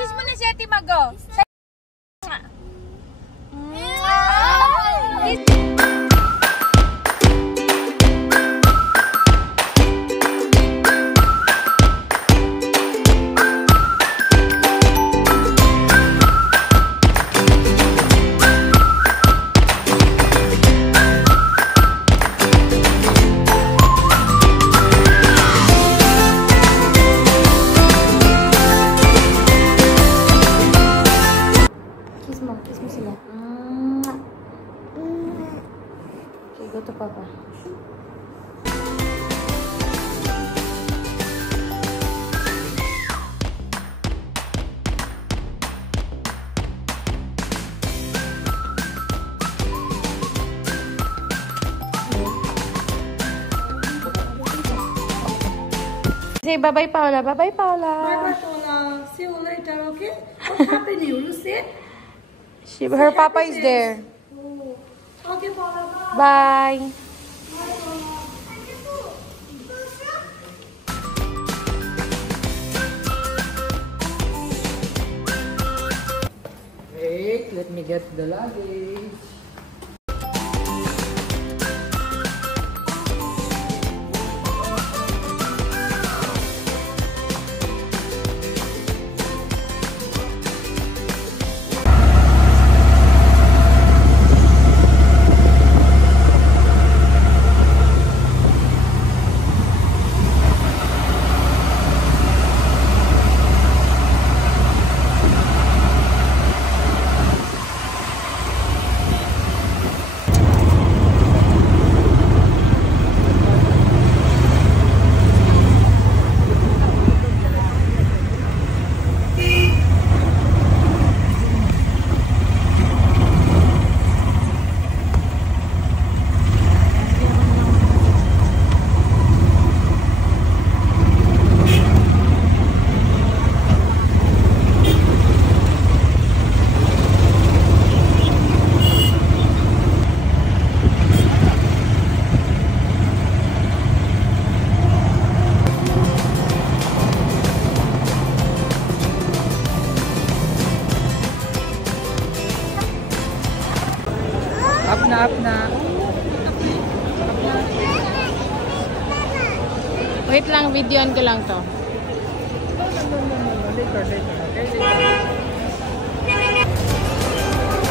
Kiss mo na si Ate Mago. Kiss mo sila. Okay, go to Papa. Say bye-bye, Paula. Bye-bye, Paula. Bye-bye, Paula. See you later, okay? What happened? You see? Her papa is there. Oh. Okay, Paula. Bye. Wait, let me get the luggage. Up na. Wait lang, videoan ko lang to.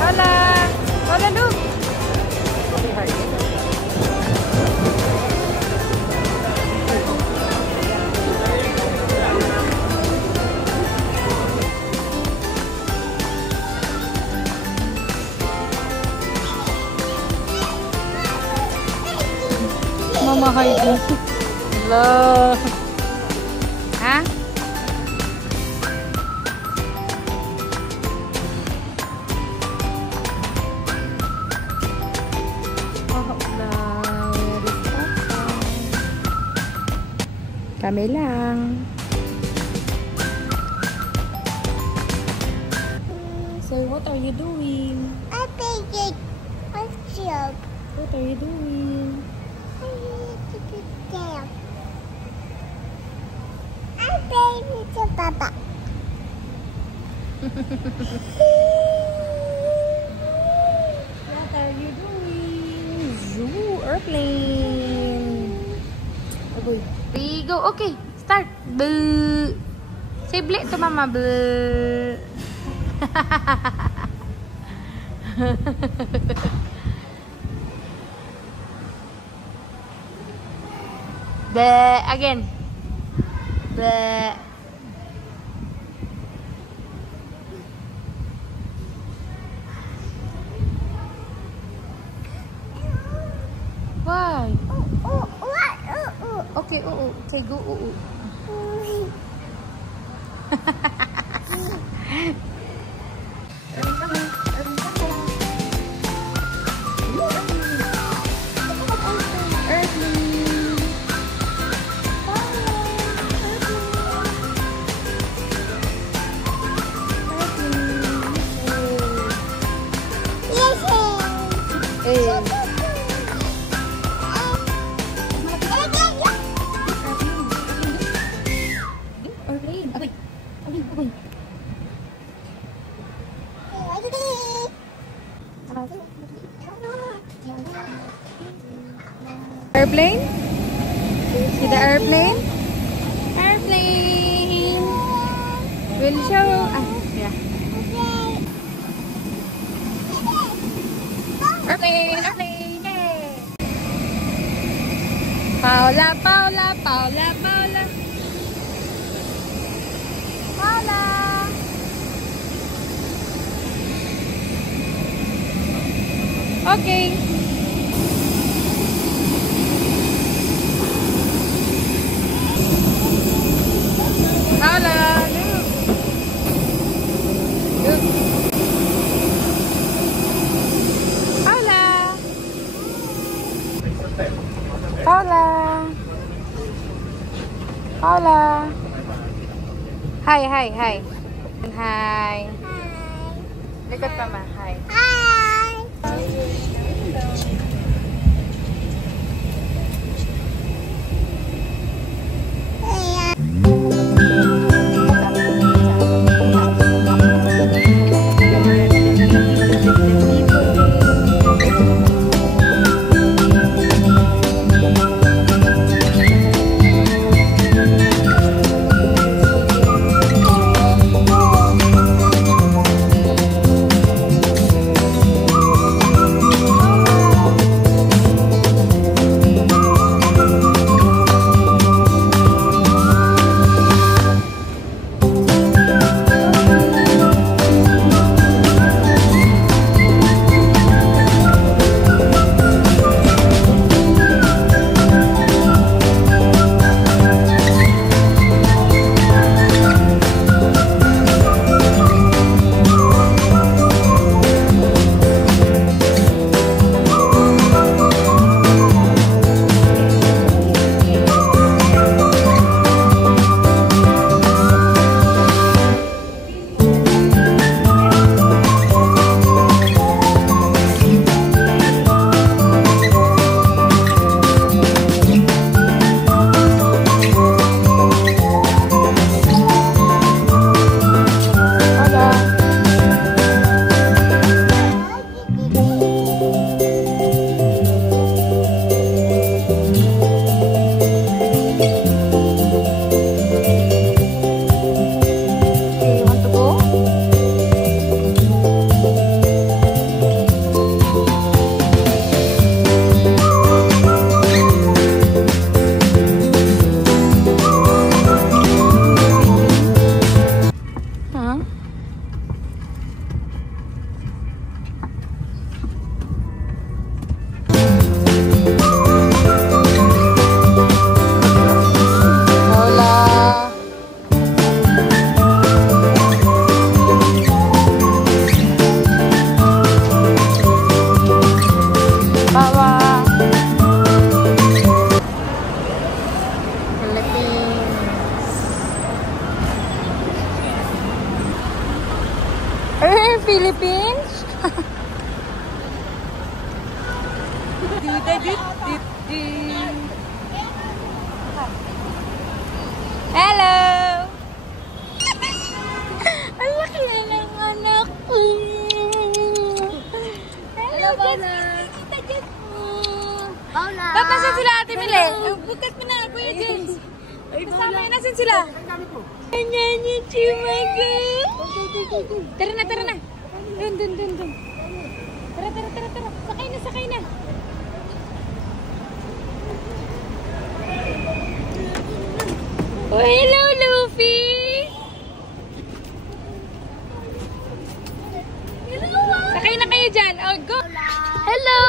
Hola! Hola, look! Mama Heidi. Hello. Ha? Kami lang. So what are you doing? I think it's job. What are you doing? I'm baby to Papa. What are you doing? Zoo airplane. Agoy. We go. Okay, start. Boo. Say ble to Mama. Boo. Again. Why? Okay, okay, go. Airplane? See the airplane? Airplane! We'll show. Yeah. Airplane! Airplane! Yay! Paula, Paula, Paula, Paula. Paula! Okay. Paula, look. Look. Paula. Paula. Paula. Hi, hi, hi. Hi. Look at Mama. Hi. Philippines? Hello! Ang laki na ng anak ko. Hello, Paula. Kita dyan mo. Paula. Ba't nasan sila, Ate Mile? Bukat mo na, Kuya James. Kasama yun, nasan sila? Ganyan yung chimago. Tara na, tara na. Dun. Tara. Sakay na. Oh, hello, Luffy. Hello. Sakay na kayo dyan. Oh, go. Hello.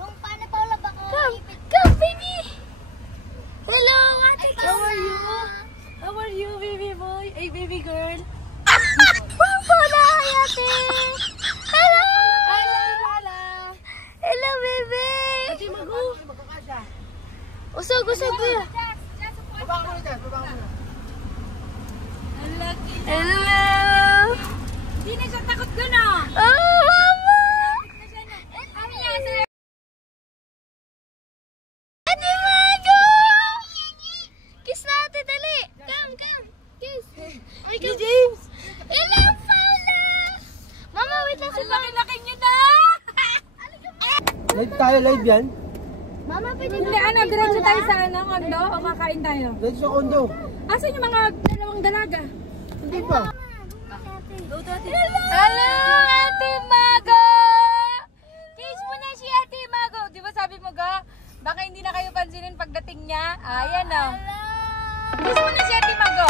Yung paano Paula ba ko? Come, baby. Hello, Ate. How are you, baby boy? Hey, baby girl. Paula, hi, Ate. Hello. Paula. Hello, baby. Ate, magu. Usog, kuya. Baba ka muna dyan. Hello. Hindi na siya takot doon, ah. Oh, Mama. Ate Mago. Kiss na, Ate, dali. Come. Kiss. Ay, James. Hello, Paula. Mama, wait lang si Paula. Laki niyo na. Live tayo, live yan. Mama, pwede Hindi, ano, diretso tayo sa ano, kondo o kakain tayo? Dito sa kondo. Asan yung mga dalawang dalaga? Hindi pa. Hello, Ate Mago! Kiss mo na si Ate Mago. Di ba sabi mo ga, baka hindi na kayo pansinin pagdating niya? Ayan o. Kiss mo na si Ate Mago.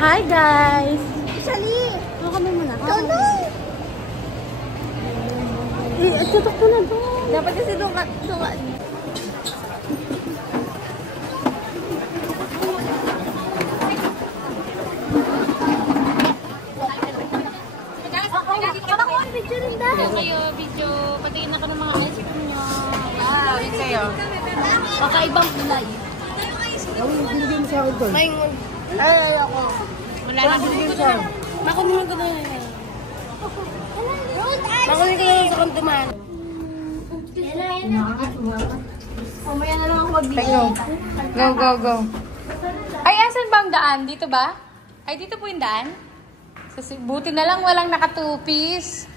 Hi guys! Sali! Ano kami muna? Ano? Tutok ko na doon. Dapat kasi doon ka. Kayo, video. Patingin ako ng mga ice cream nyo. Wow, yun sa'yo. Makaibang kulay. Hindi mo sa akin to. Ay, ako. Wala na. Makunin ko na yun. Makunin ko na yun sa kantuman. Mamaya na lang ako magbigay. Go. Ay, asan ba ang daan? Dito ba? Ay, dito po yung daan? Buti na lang walang nakatupis.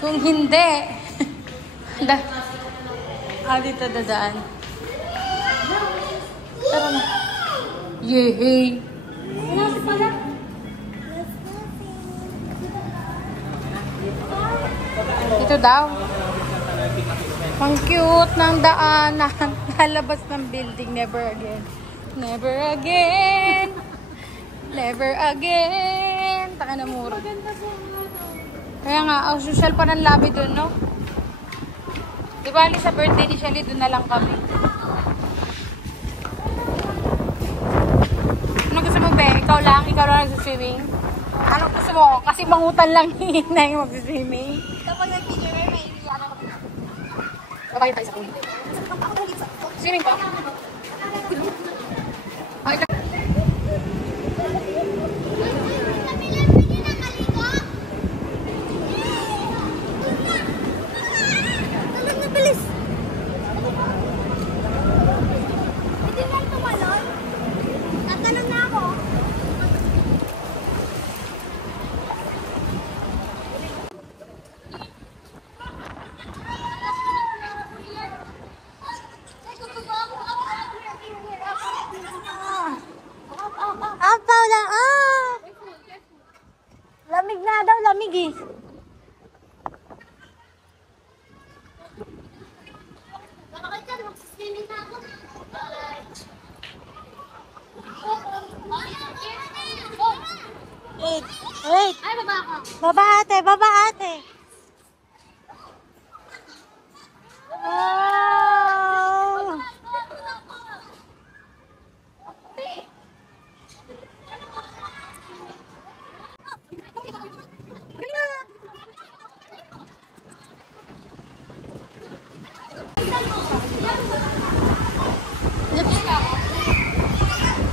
Kung hindi. Dito dadaan. Tara na. Yehey! Ito daw. Ang cute ng daanan. Lalabas ng building. Never again. Never again. Never again. Taka na mura. Kaya nga, ang social pa ng labi dun, no? Di ba, sa birthday ni Shelly, dun na lang kami. Ano gusto mo, be? Ikaw lang nagsuswimming? Ano gusto mo? Kasi mangutan lang na yung mag-swimming. Kapag nag-picture, may iiyak ako. Babayin tayo sa pool. Swimming pa? Okay lang. Paula, lamig na daw, lamig eh. Wait. Ay, baba ako. Baba ate. Wow.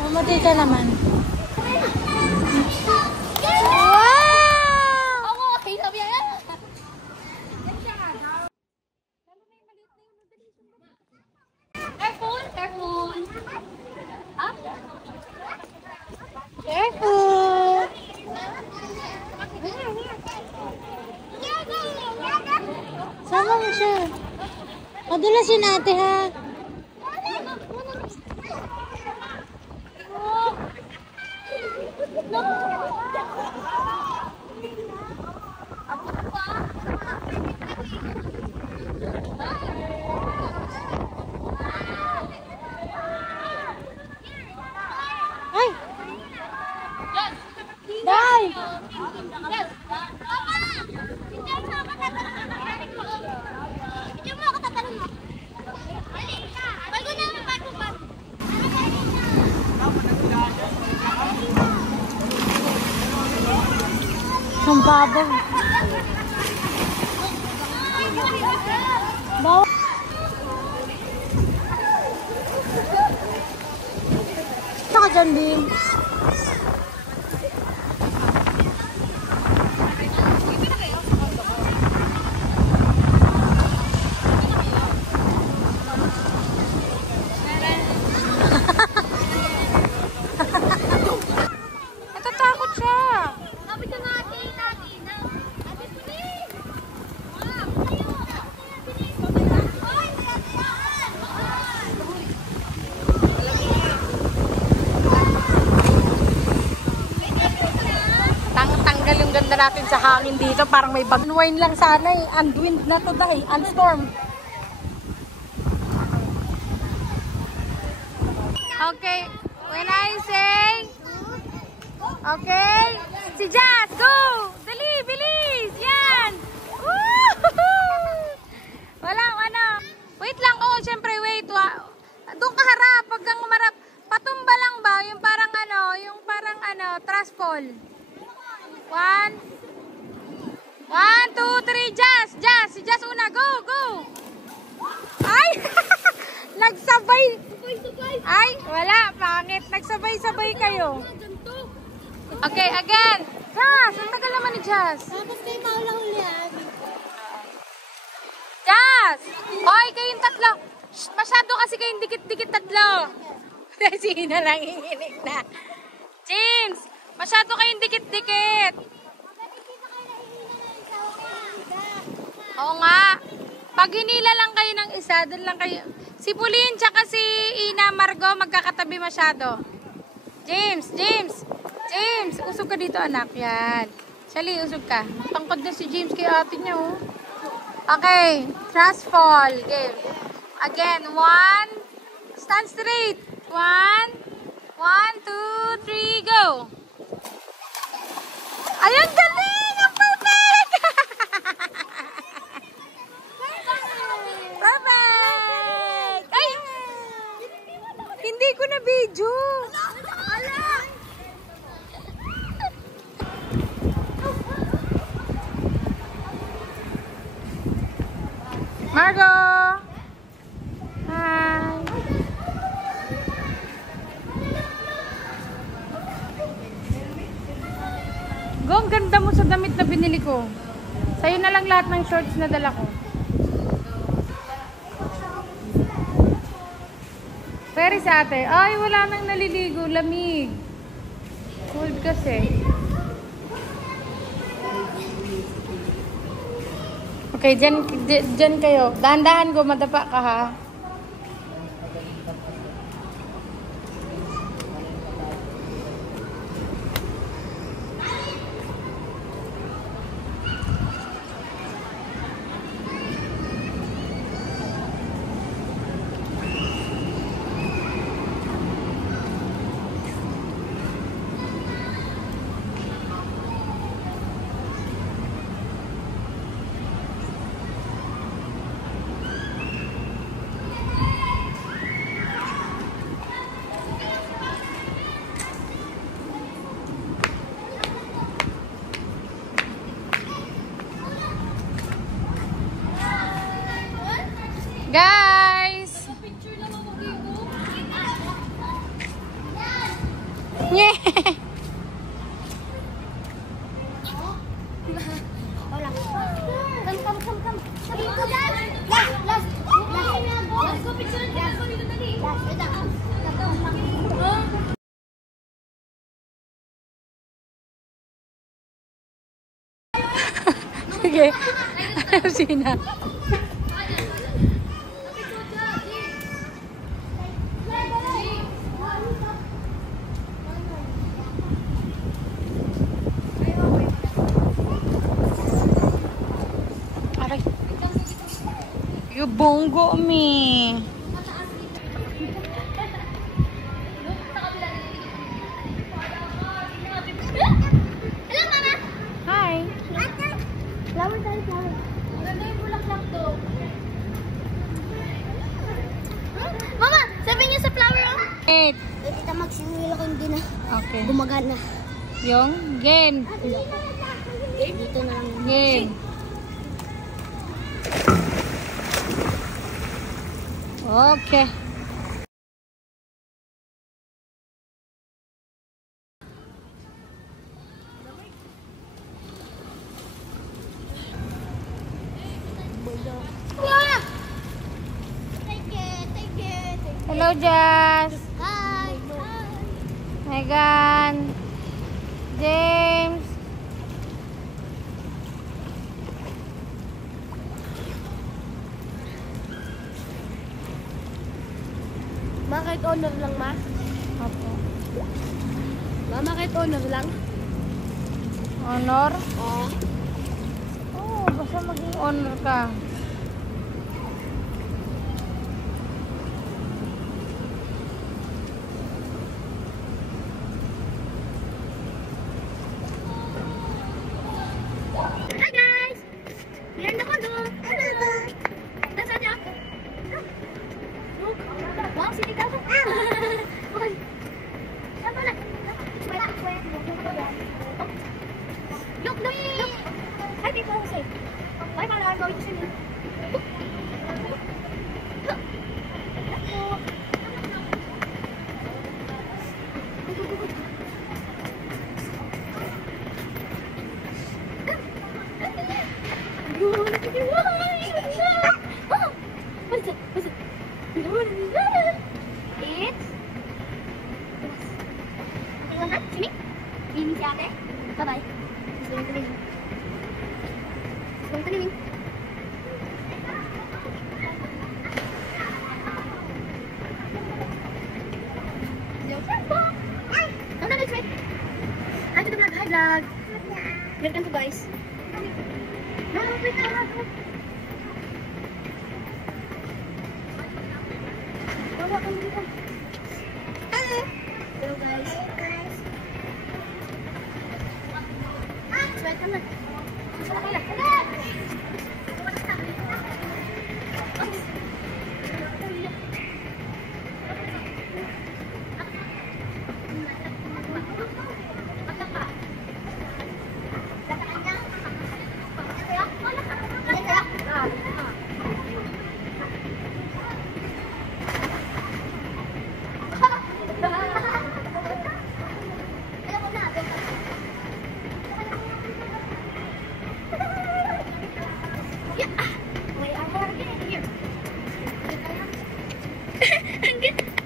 Mamatay ka naman. Wow! Ako, okay sabi yan. Careful. Up. Careful! Sama mo siya. Padulasin ate ha. Ay! Dai! Ang babaw. Bawa. Saka dyan din. Tingnan natin sa hangin dito. Parang may bag. Unwind lang sana eh. Unwind na to dahil. Unstorm. Okay. When I say... Okay. Si Jazz, go! Dali, bilis! Yan! Walang ano. Wait lang. Oh, syempre, wait. Doon ka harap. Pag kang umarap. Patumba lang ba? Yung parang trust fall. 1, 2, 3, Jazz! Jazz! Si Jazz una. Go! Go! Ay! Nagsabay! Ay! Wala! Pangit! Nagsabay-sabay kayo. Okay, again! Jazz! Ang tagal naman ni Jazz. Tapos kayo maulang-ulian. Jazz! Hoy, kayong tatlo! Shh, masyado kasi kayong dikit-dikit tatlo. Sina lang hinginig na. James! Masyado kayong dikit-dikit. Oo nga. Pag hinila lang kayo ng isa, doon lang kayo. Si Pauline tsaka si Ina Margo magkakatabi masyado. James! James! James! Usog ka dito, anak. Yan. Sally, usog ka. Tangkad na si James kay ate niya, oh. Okay. Trust fall. Game. Again. 1. Stand straight. 1, 2, 3, go! Ayan, galing! Ang perfect! Perfect! Ay! Hindi ko na video. Margo! Hi! Go, ang ganda mo sa damit na binili ko. Sa'yo na lang lahat ng shorts na dala ko. Pero sa ate, ay wala nang naliligo, lamig. Cold kasi. Okay, dyan kayo. Dahan-dahan ko, madapa ka ha. Guys! Yeah! Come. Sabi ko, last. Let's go picture dito dali. Sige. Sina. Yung bongo mi. Hello, Mama. Hi. Flower. Ganda yung bulaklak to. Mama, sabi niyo sa flower, oh. Wait. Tita, magsinulo ko hindi na. Okay. Gumagana. Yung game. Dito na lang. Game. Okay. Hello, Jazz. Hi. Megan. James. Ma, kahit honor lang, Ma. Opo. Mama, kahit honor lang. Honor? Oo. Oo, basta maging honor ka. Hi guys! Meron ako doon. Nasaan niya? Look. Wow, sili ka. Saan pala? Look, look, look. Hi people, say. Bye pala, I'm going to swim. What's it? What's it? It's Sini. Ini si ate. Bye-bye. Gusto ko din. Gusto ko din. No, no, let's wait. Hi to the vlog. Hi vlog. Welcome to guys. No, wait na. Bawa kami dito. Hello guys. Welcome na. Saan ka na?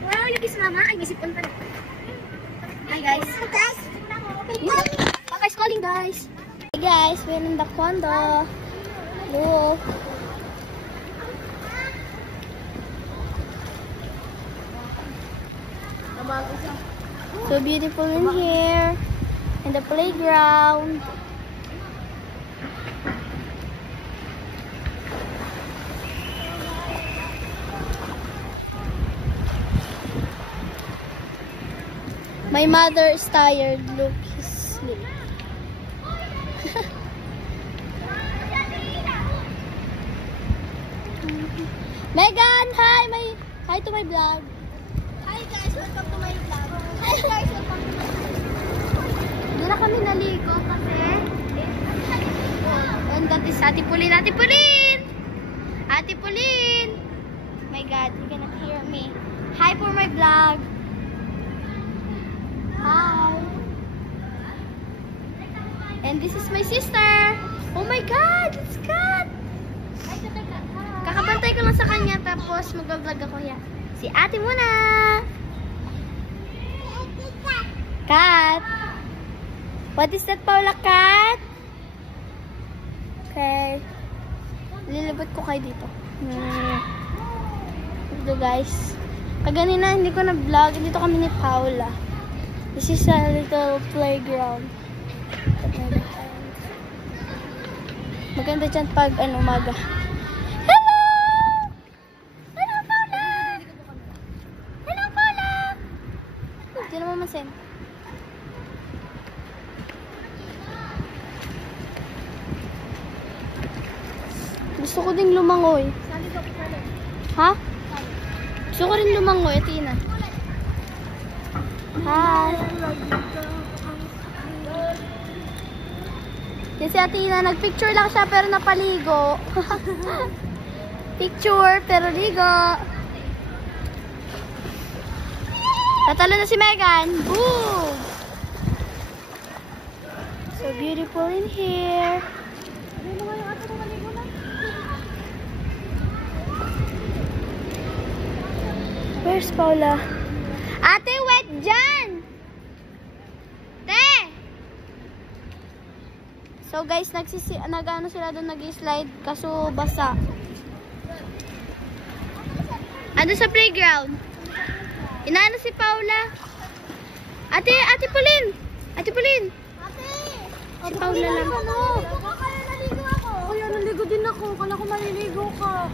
Wow, yung kiss mama. Ay, may sipon pa na. Hi guys. Papa's calling guys. Hey guys, we're in the condo. Look. So beautiful in here. In the playground. My mother is tired. Look, he's asleep. Megan, hi to my vlog. Hi guys, welcome to my vlog. Hi guys, welcome to my vlog. Doon na kami naligo kasi and that is Ate Pauline. Ate Pauline! Ate Pauline! My God, you cannot hear me. Hi for my vlog. Hi. And this is my sister. Oh my God, it's Kat. Kakabantay ko lang sa kanya tapos mag-vlog ako yan. Si ate muna. Kat. What is that, Paula? Kat? Okay. Lilibot ko kayo dito. Ito guys. Kaganina hindi ko na-vlog. Dito kami ni Paula. This is a little playground. Maganda dyan pag umaga. Hello! Hello, Paula! Hello, Paula! Hindi naman masin. Gusto ko ding lumangoy. Ha? Gusto ko rin lumangoy, Tina. Hi! Kasi si Atina, nagpicture lang siya pero napaligo. Picture pero ligo. Tatalo na si Megan. Boom! So beautiful in here. Where's Paula? Ate, wet dyan! Te! So guys, nag-ano sila doon, nag-slide kaso basa. Ano sa playground? Inaano si Paula? Ate Pauline! Ate Pauline! Si Paula lang. Kaya naligo din ako. Kala ko maliligo ka.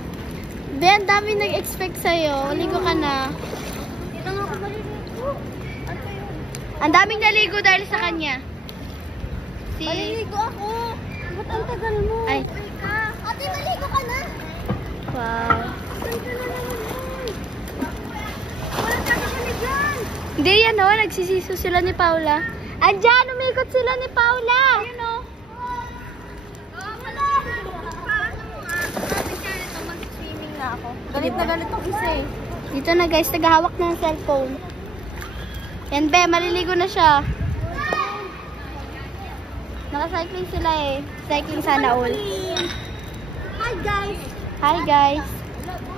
Be, ang dami nag-expect sa'yo. Ligo ka na. Dito nga ako maliligo. Ang daming naligo dahil sa kanya. Maliligo ako. Ba't ang tagal mo? Ay. Ate, maligo ka na. Wow. Ganda na naman yun. Wala tayo kami dyan. Hindi yan o, nagsisiso sila ni Paula. Andyan, umikot sila ni Paula. Ayun o. Mag-swimming na ako. Galit na galit ang isa eh. Dito na guys, naghahawak ng cellphone. Yan be, maliligo na siya. Naka-cycling sila eh. Cycling sana all. Hi guys. Hi guys.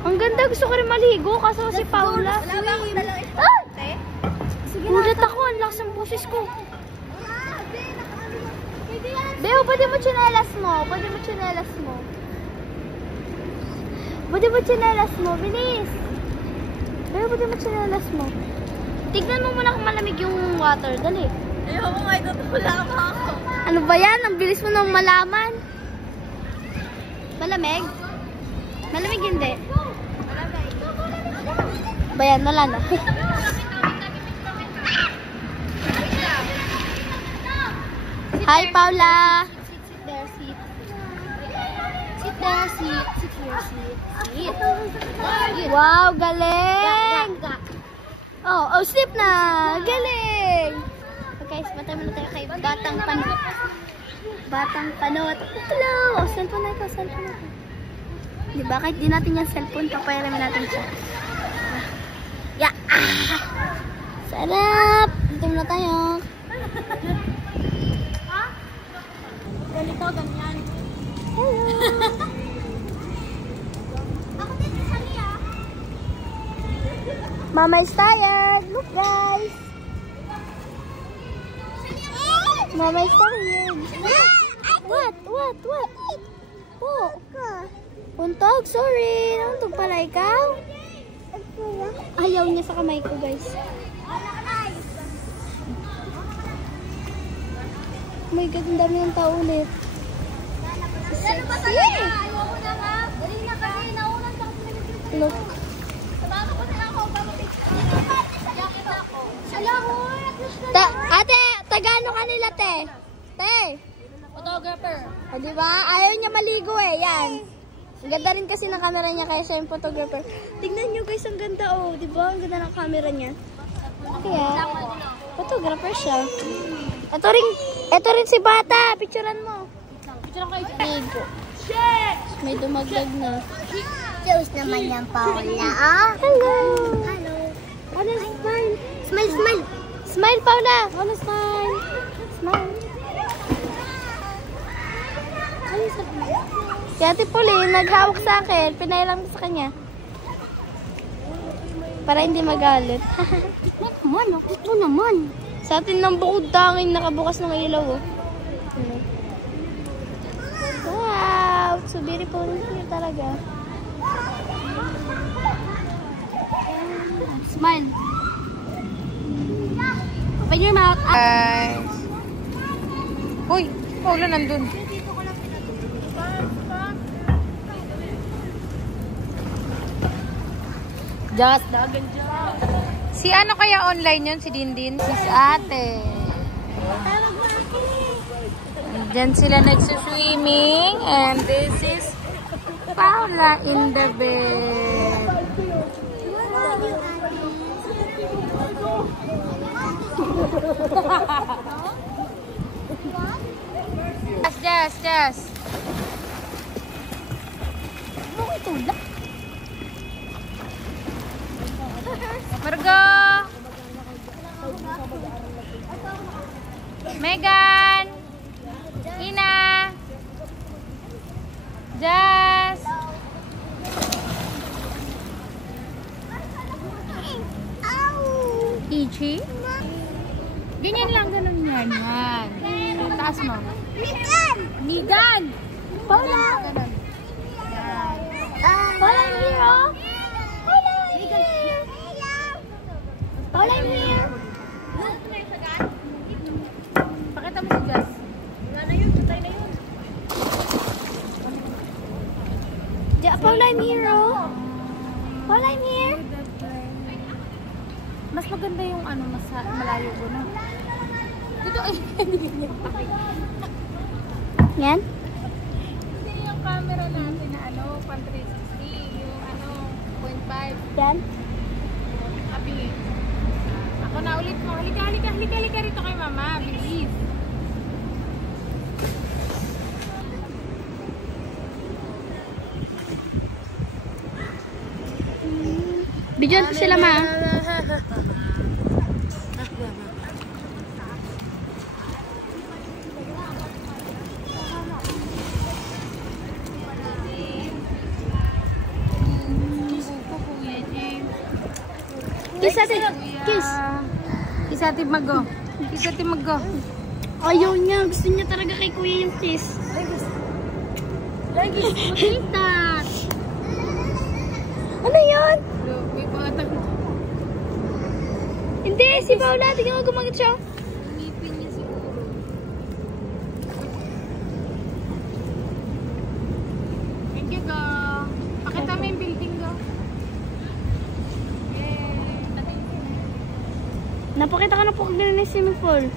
Ang ganda, gusto ko rin maligo kaso si Paula. Ah! Gulat ako, ang lakas ng boses ko. Beo, pwede mo tsinelas mo. Pwede mo tsinelas mo. Pwede mo tsinelas mo, bilis. Beo, pwede mo tsinelas mo. Tignan mo muna kung malamig yung water. Dali. Ayoko nga, itutula mo ako. Ano ba yan? Ang bilis mo nang malaman. Malamig? Malamig hindi. Bayan, wala na. Hi, Paula. Sit there, sit. Sit there, sit. Sit here, sit. Sit. Wow, galing. Oh, sleep na. Galing. Okay, matay muna tayo kay Batang Panot. Batang Panot. Hello. Oh, cellphone na ito, cellphone na ito. Diba, kahit di natin yung cellphone, papayaramin natin siya. Yeah. Sarap. Dito muna tayo. Galit ako ganyan. Hello. Ako din si Sally ah. Mama is tired. Look, guys. Mama is tired. What? Oh. Untog? Sorry. Nauntog pala ikaw? Ayaw niya sa kamay ko, guys. Oh my God, ang dami ng tao ulit. Ano ba talaga? Ayoko na nga. Dali na kasi. Naunan ka kasi. Look. Baka ko sila ako. Yakit ako. Alam mo. Ate, tagano ka nila, te? Te. Photographer. O, diba? Ayaw niya maligo eh. Yan. Ang ganda rin kasi ng camera niya kaya siya yung photographer. Tignan nyo guys, ang ganda oh. Diba? Ang ganda ng camera niya. Kaya, photographer siya. Ito rin si Bata. Picturean mo. Picture kayo. Ligo. May dumagdag na. Close naman yan, Paula. Ah? Hello. Hello. Ano, smile. Smile. Smile, Paula. Ano, smile. Smile. Ano sa Si Ate Pauline, naghawak sa akin. Pinairam ko sa kanya. Para hindi magalit. Ito naman. Sa atin ng bukod tangin, nakabukas ng ilaw. Oh. Wow! So beautiful here talaga. Smile. Open your mouth. Guys. Uy, Paula nandun. Just dagan dyan. Si ano kaya online yun? Si Dindin? Si ate. Diyan sila nagsiswimming. And this is Paula in the bed. Just. Margo! Megan! Ina! Jazz! Ichi? Ganyan lang, ganun yan. Yan. Taas mo. Migan! Paula! Ganun. Yan. Paula in here, oh! Paula in here! Paula in here! Pakita mo si Jazz. maganda yung ano, malayo ko na. Dito, ay, hindi ganyan. Yan? Hindi yung camera natin na ano, pan 360, yung ano, 0.5. Yan? Happy. Ako na ulit mo. Halika rito kay mama. Bilis. Bidyon ko sila, ma. Kiss ate. Kiss. Kiss ate Mago. Kiss ate Mago. Ayaw niya. Gusto niya talaga kay kuya yung kiss. Lagi. Hate that. Ano yun? May pangatag. Hindi, si Paula. Tingnan mo gumagit siya. Ngipin niya siguro. Thank you, go. Pakita mo yung building, go. Napakita ka na po kagana ng swimming pool.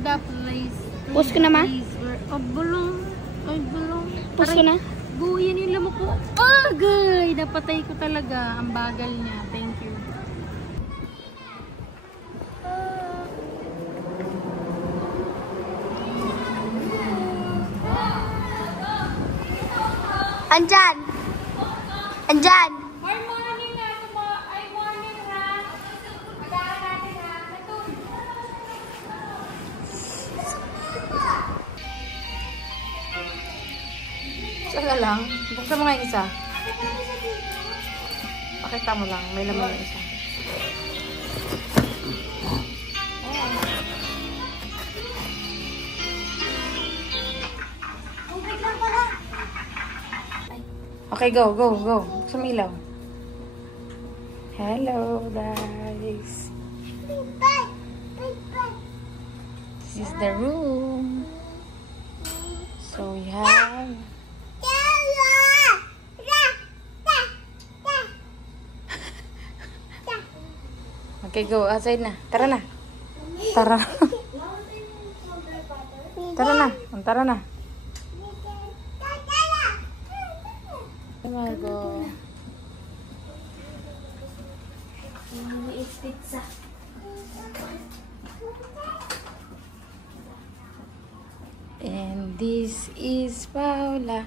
The place. Post ko na, ma? Oh, bulong. Ay, bulong. Post ko na? Buyan yung lamok ko. Agay! Napatay ko talaga. Ang bagal niya. Thank you. Andyan! Andyan! Ay, morning na. Ay, morning ha. Mag-aaral natin ha. Isa ka lang. Buksan mo nga yung isa. Pakita mo lang. May laman yung isa. Okay, go. Buksan mo ilaw. Hello, guys. This is the room. So we have... Okay, go. Outside na. Tara na. Tara na. Tara na. Tara na. Margo. It's pizza. And this is Paula.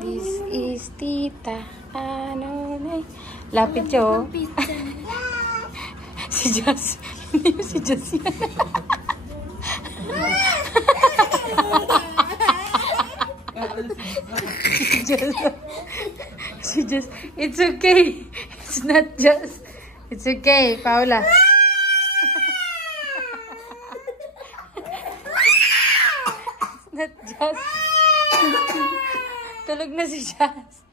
This is Tita. Ano na? Lapit yo. Si Jess. Hindi mo si Jess yan. Si Jess. It's okay. It's not just. It's okay, Paula. It's not just. Tulog na si Jess.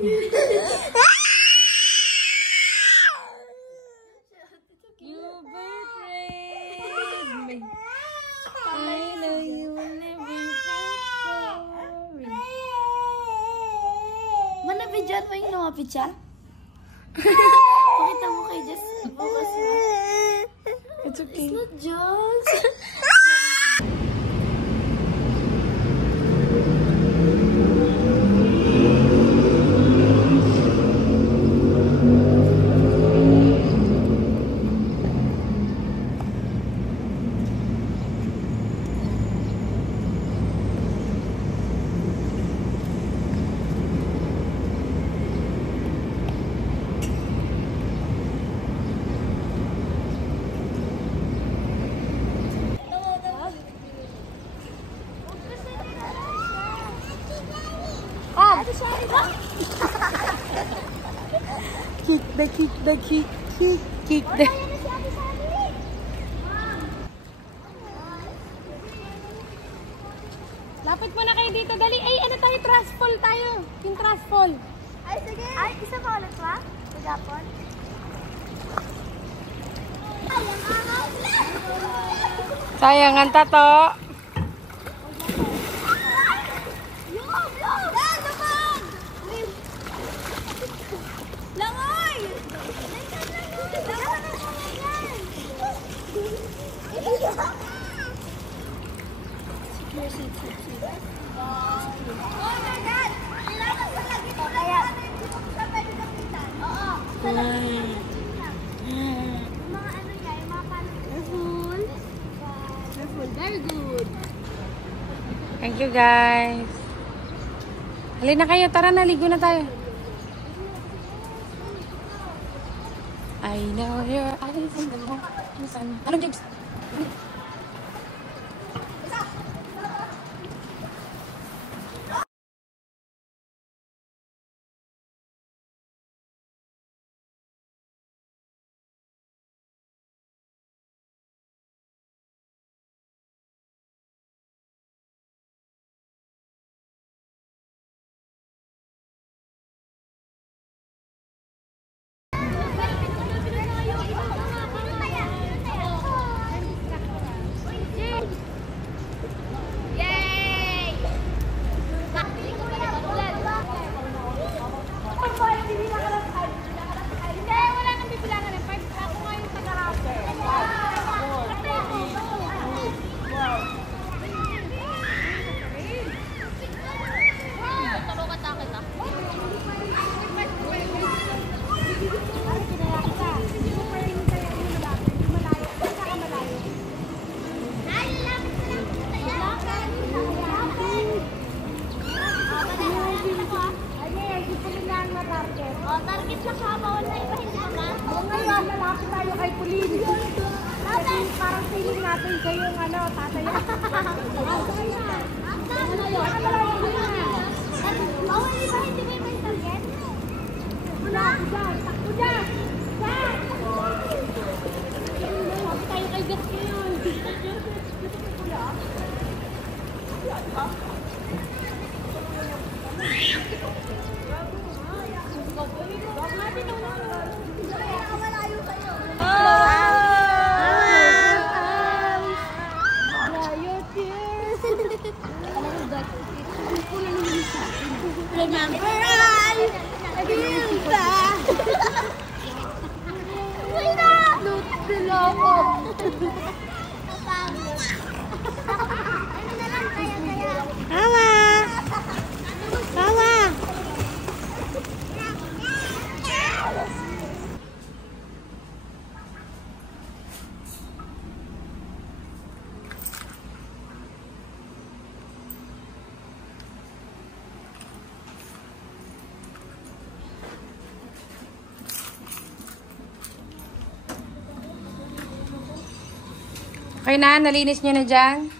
You betrayed me. I know you will never sorry. Mana picture pa yung mga picture? Pakita mo kay Jess. Bukas mo. It's okay. It's not just. Kick the kick. Kick the... Lapit mo na kayo dito, dali. Ay, ano tayo? Trash fall tayo. Yung trash fall. Ay, sige. Ay, isa pa ulit ba? Pagapon. Sayang ang tato. Langoy! Very good. Thank you, guys. Halina kayo. Tara na, ligo na tayo. I know your eyes in the morning sun. Ano, James? Target lang siya, bawal na iba, hindi ba? Ngayon, lalapit tayo kay Pauline. Parang feeling natin kayo yung tatay. Bawal iba, hindi ba yung target? Wala, takbo dyan! Lalapit tayo kay Beth ngayon. Remember I feel bad. Wala! Nutilo ako. Ano na lang, kaya. Mama! Mama! Okay na, nalinis niyo na dyan.